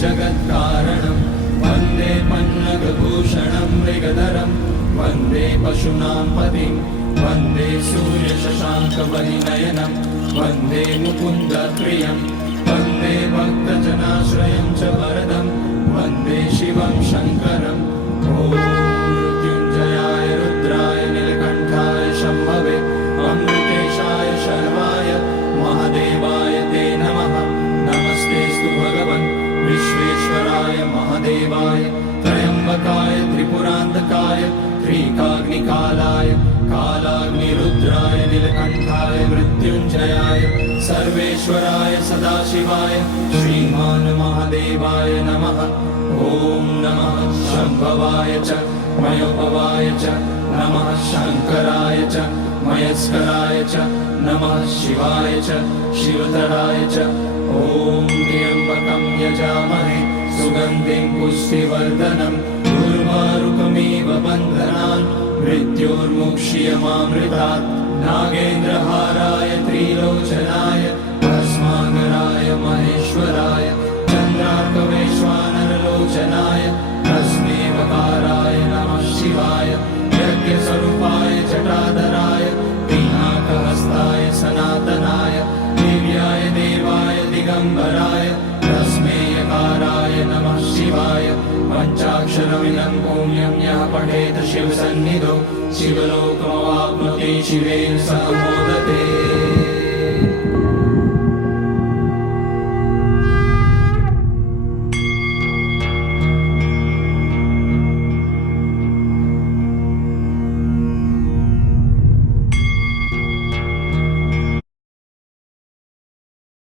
जगत्कारणं वन्दे पन्नगभूषणं मृगधरं वन्दे पशूनां पतिं वन्दे सूर्यशशाङ्कपरिनयनं वन्दे मुकुन्दप्रियं वन्दे भक्तजनाश्रयं च वरदं वन्दे शिवं शङ्करम् ॐ मृत्युञ्जयाय रुद्राय नीलकण्ठाय शम्भवे अमृतेशाय शर्वाय महादेवाय ते नमः। नमस्तेऽस्तु भगवन् विश्वेश्वराय महादेवाय त्र्यम्बकाय त्रिपुरान्तकाय त्रिकाग्निकालाय कालाग्निरुद्राय नीलकण्ठाय मृत्युञ्जयाय सर्वेश्वराय सदाशिवाय श्रीमान् महादेवाय नमः। ॐ नमः शम्भवाय च मयोभवाय च नमः शङ्कराय च मयस्कराय च नमः शिवाय च शिवतराय च ॐ त्र्यम्बकं यजामहे सुगन्धिं पुष्टिवर्धनम् उर्वारुकमिव बन्धनान् मृत्योर्मुक्ष्यमामृतात् नागेन्द्रहाराय त्रिलोचनाय भस्माकराय महेश्वराय चन्द्रार्कवैश्वानरलोचनाय तस्मैवकाराय नमः शिवाय यज्ञस्वरूपाय जटाधराय पिनाकहस्ताय सनातनाय दिव्याय देवाय दिगम्बराय तस्मैयकाराय नमः शिवाय पञ्चाक्षरमिदं पुण्यं यः पठेत शिवसन्निधौ शिवलोकमवाप्नोति शिवेन सह मोदते।